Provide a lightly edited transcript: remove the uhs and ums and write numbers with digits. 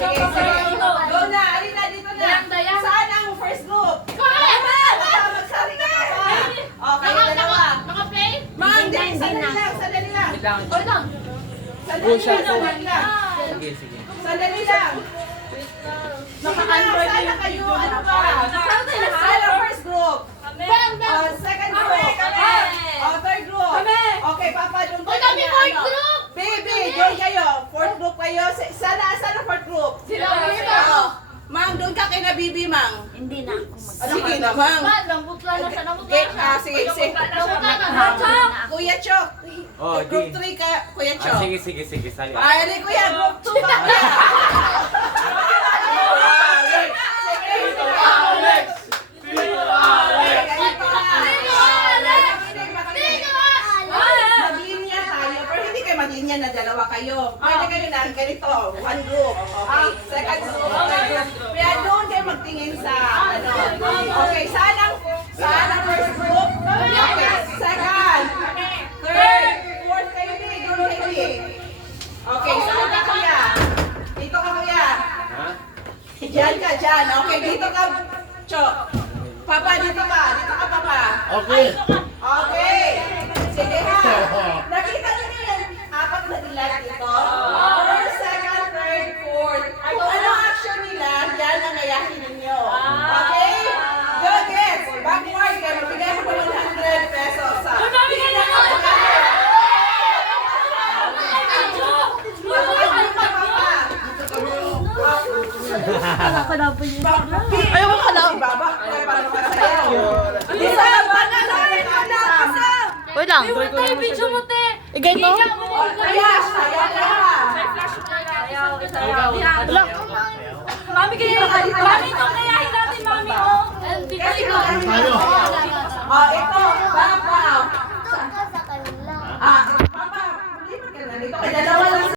Sige, sige. Go na, alin na dito na. Saan ang first group? Magsari ka pa. Okay, dalawa. Naka-play? Mang, sandali lang, sandali lang. Hold on. Sandali lang. Sige, sige. Sandali lang. Naka-Android na kayo. Ano ba? Saan ang first group? Second group. Third group. Okay, Papa, doon kayo. Kami fourth group. Baby, doon kayo. Fourth group kayo. Sana ang fourth group? Mang, doon ka kay na Bibi, Mang. Hindi na ako Sige na, Mang. Lambutla na siya. Sige, sige. Kuya Chok. Oh, Group di. 3 ka, Kuya Chok. Sige, sige, sige. Sali. Ay, Kuya, group 2 ka. Maglinya tayo, pero hindi kayo maglinya na dalawa kayo. Pwede kayo na ganito, one group. Okay, second group. Kaya doon kayo magtingin sa ano. Okay, saan ang first group? Okay, second, third, fourth kayo din. Doon kayo din. Okay, saan ka kuya? Dito ka kuya. Ha? Diyan ka, dyan. Okay, dito ka. Chok. Papa, dito ka. Dito ka, Papa. Okay. Okay. Sige ha. Nakita niyo yan. Apat na dilag dito. First, second, third, fourth. Kung ano action nila, yan ang ayahin ninyo. Okay? Good, yes. Backward kayo. Magbigay mo ng 100 pesos sa... Ayaw mo ka na. Baba. Paano ka sa'yo? Isa lang ba na lang? Wait lang. Video mo, te. Ganito? Ayas. Ayan na. Mami, ganyan. Mami, itong kayahin natin, mami, oh. Kasi Tayo. ito. Baba. Sa kanila.